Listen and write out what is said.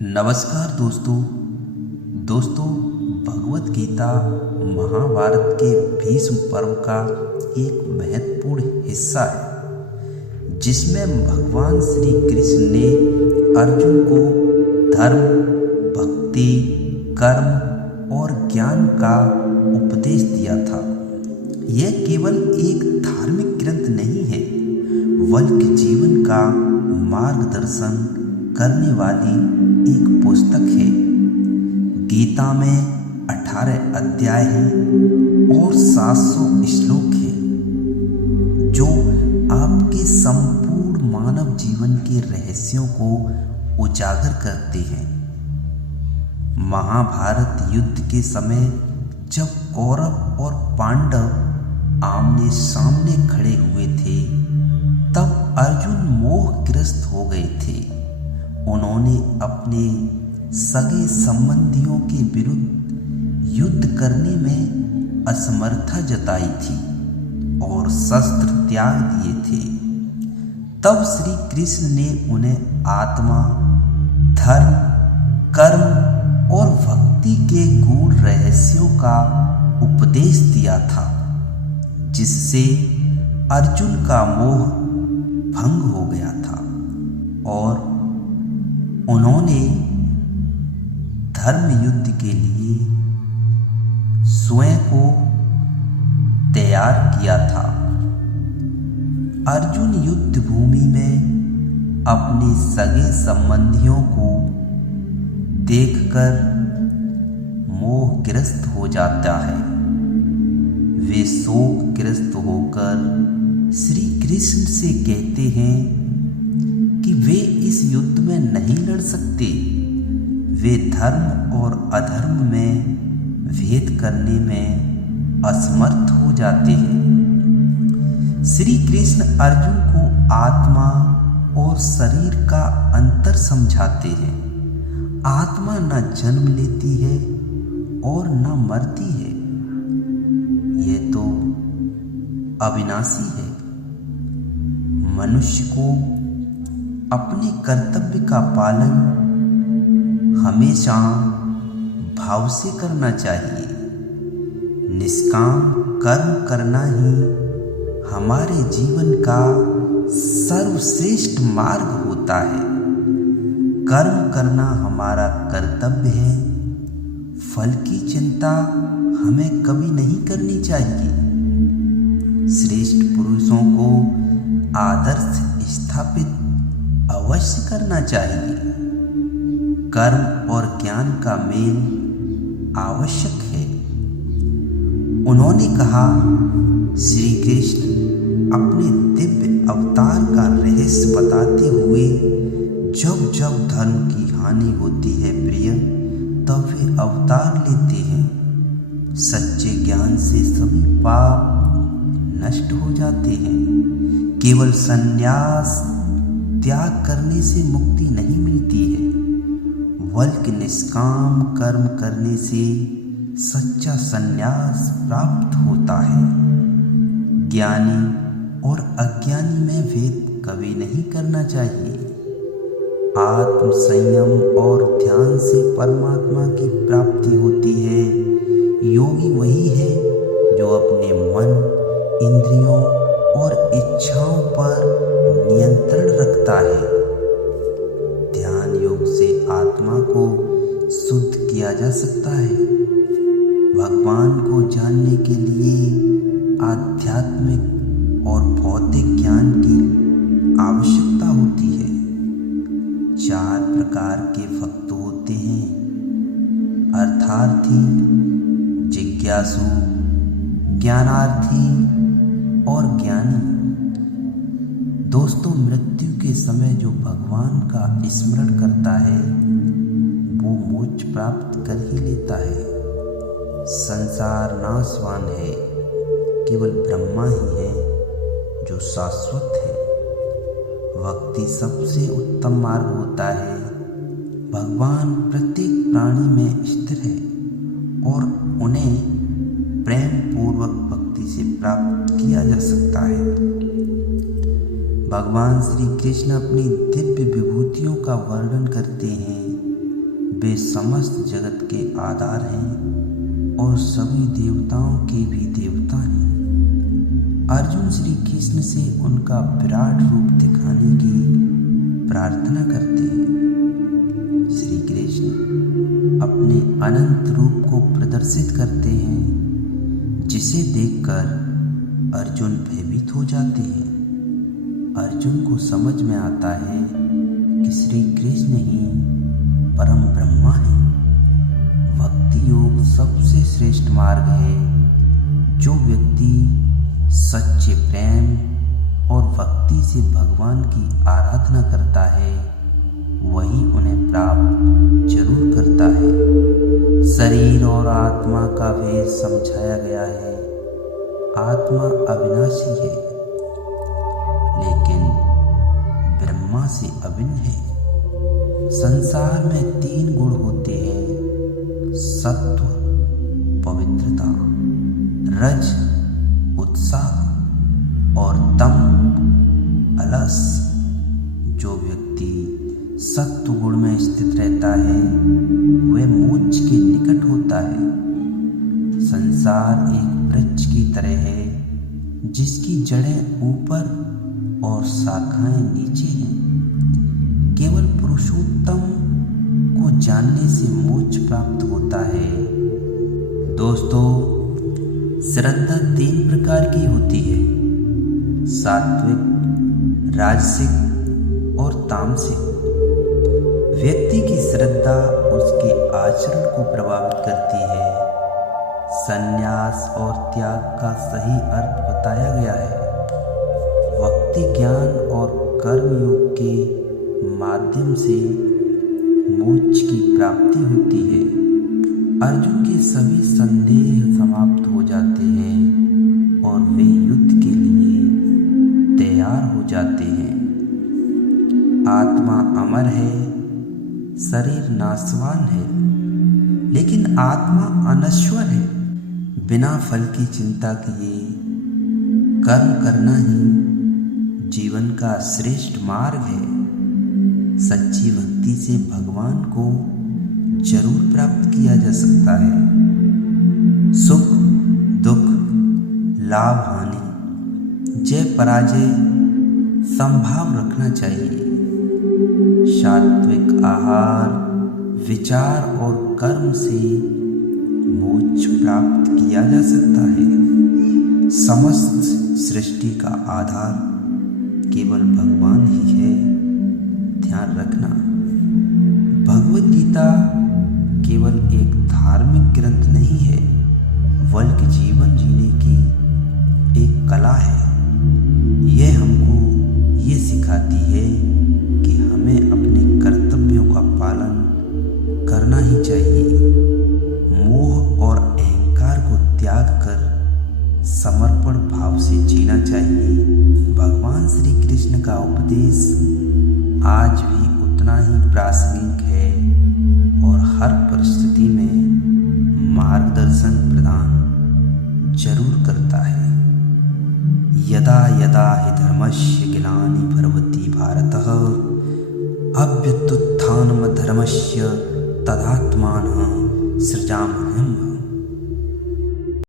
नमस्कार दोस्तों भगवत गीता महाभारत के भीष्म पर्व का एक महत्वपूर्ण हिस्सा है जिसमें भगवान श्री कृष्ण ने अर्जुन को धर्म, भक्ति, कर्म और ज्ञान का उपदेश दिया था। यह केवल एक धार्मिक ग्रंथ नहीं है बल्कि जीवन का मार्गदर्शन करने वाली एक पुस्तक है। गीता में 18 अध्याय हैं और 700 श्लोक हैं जो आपके संपूर्ण मानव जीवन के रहस्यों को उजागर करते हैं। महाभारत युद्ध के समय जब कौरव और पांडव आमने सामने खड़े हुए थे तब अर्जुन मोहग्रस्त हो गए थे। उन्होंने अपने सगे संबंधियों के विरुद्ध युद्ध करने में असमर्थता जताई थी और शस्त्र त्याग दिए थे। तब श्री कृष्ण ने उन्हें आत्मा, धर्म, कर्म और भक्ति के गूढ़ रहस्यों का उपदेश दिया था जिससे अर्जुन का मोह भंग हो गया था और उन्होंने धर्म युद्ध के लिए स्वयं को तैयार किया था। अर्जुन युद्ध भूमि में अपने सगे संबंधियों को देखकर मोहग्रस्त हो जाता है। वे शोकग्रस्त होकर श्री कृष्ण से कहते हैं कि वे इस युद्ध में नहीं लड़ सकते। वे धर्म और अधर्म में भेद करने में असमर्थ हो जाते हैं। श्री कृष्ण अर्जुन को आत्मा और शरीर का अंतर समझाते हैं। आत्मा न जन्म लेती है और न मरती है, यह तो अविनाशी है। मनुष्य को अपने कर्तव्य का पालन हमेशा भाव से करना चाहिए। निष्काम कर्म करना ही हमारे जीवन का सर्वश्रेष्ठ मार्ग होता है। कर्म करना हमारा कर्तव्य है। फल की चिंता हमें कभी नहीं करनी चाहिए। श्रेष्ठ पुरुषों को आदर्श स्थापित अवश्य करना चाहिए। कर्म और ज्ञान का मेल आवश्यक है। उन्होंने कहा, श्री कृष्ण अपने दिव्य अवतार का रहस्य बताते हुए जब जब धर्म की हानि होती है प्रिय तब वे अवतार लेते हैं। सच्चे ज्ञान से सभी पाप नष्ट हो जाते हैं। केवल संन्यास त्याग करने से मुक्ति नहीं मिलती है बल्कि निष्काम कर्म करने से सच्चा संन्यास प्राप्त होता है। ज्ञानी और अज्ञानी में भेद कभी नहीं करना चाहिए। आत्म संयम और ध्यान से परमात्मा की प्राप्ति होती है। योगी वही है जो अपने मन, इंद्रियों और इच्छाओं पर नियंत्रण रखता है। ध्यान योग से आत्मा को शुद्ध किया जा सकता है। भगवान को जानने के लिए आध्यात्मिक और भौतिक ज्ञान की आवश्यकता होती है। 4 प्रकार के भक्त होते हैं, अर्थार्थी, जिज्ञासु, ज्ञानार्थी और ज्ञानी। दोस्तों, मृत्यु के समय जो भगवान का स्मरण करता है वो मोक्ष प्राप्त कर ही लेता है। संसार नाशवान है, केवल ब्रह्मा ही है जो शाश्वत है। भक्ति सबसे उत्तम मार्ग होता है। भगवान प्रत्येक प्राणी में स्थिर है और उन्हें प्रेम पूर्वक भक्ति से प्राप्त किया जा सकता है। भगवान श्री कृष्ण अपनी दिव्य विभूतियों का वर्णन करते हैं वे समस्त जगत के आधार हैं और सभी देवताओं के भी देवता हैं। अर्जुन श्री कृष्ण से उनका विराट रूप दिखाने की प्रार्थना करते हैं। श्री कृष्ण अपने अनंत रूप को प्रदर्शित करते हैं, जिसे देखकर अर्जुन भयभीत हो जाते हैं। अर्जुन को समझ में आता है कि श्री कृष्ण ही परम ब्रह्मा है। भक्ति योग सबसे श्रेष्ठ मार्ग है। जो व्यक्ति सच्चे प्रेम और भक्ति से भगवान की आराधना करता है, वही उन्हें प्राप्त जरूर करता है। शरीर और आत्मा का भेद समझाया गया है। आत्मा अविनाशी है, लेकिन ब्रह्मा से अभिन्न है। संसार में 3 गुण होते हैं: सत्व पवित्रता, रज उत्साह और तम अलस्य। जो व्यक्ति सत्व गुण में स्थित रहता है, वह मोक्ष के निकट होता है। संसार एक वृक्ष की तरह है, जिसकी जड़ें ऊपर और शाखाएं नीचे हैं। केवल पुरुषोत्तम को जानने से मोक्ष प्राप्त होता है। दोस्तों, श्रद्धा 3 प्रकार की होती है: सात्विक, राजसिक और तामसिक। व्यक्ति की श्रद्धा उसके आचरण को प्रभावित करती है। संन्यास और त्याग का सही अर्थ बताया गया है। भक्ति ज्ञान और कर्मयोग के माध्यम से मोक्ष की प्राप्ति होती है। अर्जुन के सभी संदेह समाप्त हो जाते हैं और वे युद्ध के लिए तैयार हो जाते हैं। आत्मा अमर है, शरीर नाशवान है, लेकिन आत्मा अनश्वर है। बिना फल की चिंता किए कर्म करना ही जीवन का श्रेष्ठ मार्ग है। सच्ची भक्ति से भगवान को जरूर प्राप्त किया जा सकता है। सुख दुख, लाभ हानि, जय पराजय संभाव रखना चाहिए। सात्विक आहार, विचार और कर्म से मोक्ष प्राप्त किया जा सकता है। समस्त सृष्टि का आधार केवल भगवान ही है। ध्यान रखना, भगवद गीता केवल एक धार्मिक ग्रंथ नहीं है, बल्कि जीवन जीने की एक कला है। यह हमको ये सिखाती है कि हमें अपने कर्तव्यों का पालन करना ही चाहिए। मोह और अहंकार को त्याग कर समर्पण भाव से जीना चाहिए। भगवान श्री कृष्ण का उपदेश आज भी उतना ही प्रासंगिक है और हर परिस्थिति में मार्गदर्शन प्रदान जरूर करता है। यदा यदा हि धर्मस्य ग्लानि भवति भारतः अभ्युत्थानम् धर्मस्य तदात्मानः सृजाम्यहम्।